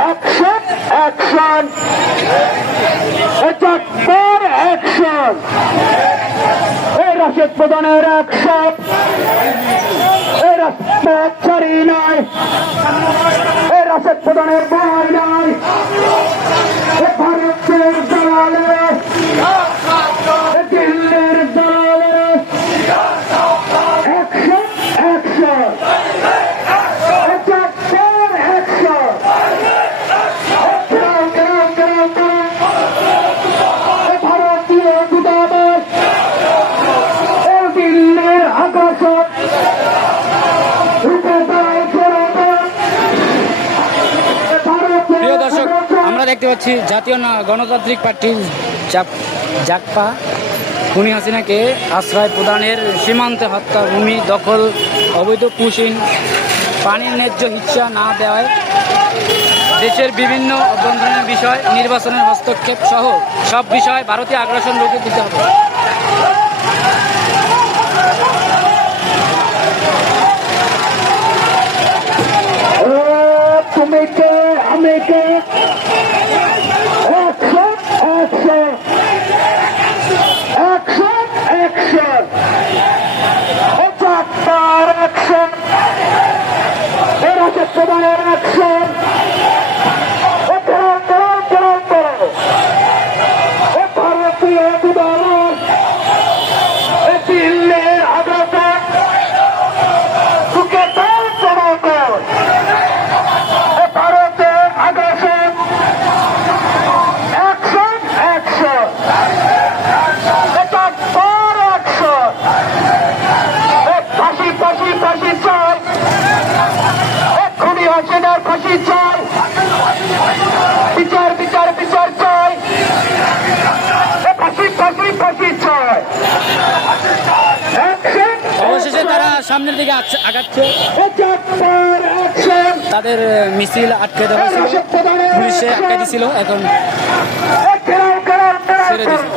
Action action চাকমার action এই রাশেদ প্রধানের অ্যাকশন এই রাস্তা ছাড়ি নাই এই রাশেদ প্রধানের ভয় নাই ভারতের দালালেরা দিল্লির দালালেরা অ্যাকশন অ্যাকশন চাকমার অ্যাকশন ভারতীয় দূতাবাস দিল্লির আকাশন প্রিয় দর্শক, আমরা দেখতে পাচ্ছি জাতীয় গণতান্ত্রিক পার্টির জাকপা খুনি হাসিনাকে আশ্রয় প্রদানের সীমান্তে হত্যা, ভূমি দখল, অবৈধ পুশিন, পানির ন্যায্য হিস্সা না দেওয়ায় দেশের বিভিন্ন অভ্যন্তরীণ বিষয়, নির্বাচনের হস্তক্ষেপ সহ সব বিষয় ভারতীয় আগ্রাসন রুখে দিতে হবে। তুমি কে আমি কে অ্যাকশন অ্যাকশন অ্যাকশন অ্যাকশন চাকমার অ্যাকশন রাশেদ প্রধানের অ্যাকশন ভারতীয় দূতাবাস দিল্লির আগ্রাসন ভারতের আগ্রাসন অ্যাকশন অ্যাকশন চাকমার অ্যাকশন ফাঁসি ফাঁসি ফাঁসি চাই খুনি হাসিনার ফাঁসি চাই বিচার বিচার বিচার চাই ফাঁসি ফাঁসি ফাঁসি চাই অ্যাকশন অবশেষে তারা সামনের দিকে আগাচ্ছে, চাকমার অ্যাকশন তাদের মিছিল আটকে দেওয়া হয়েছিল, পুলিশে আটকে দিছিল, এখন ছেড়ে দিয়েছে।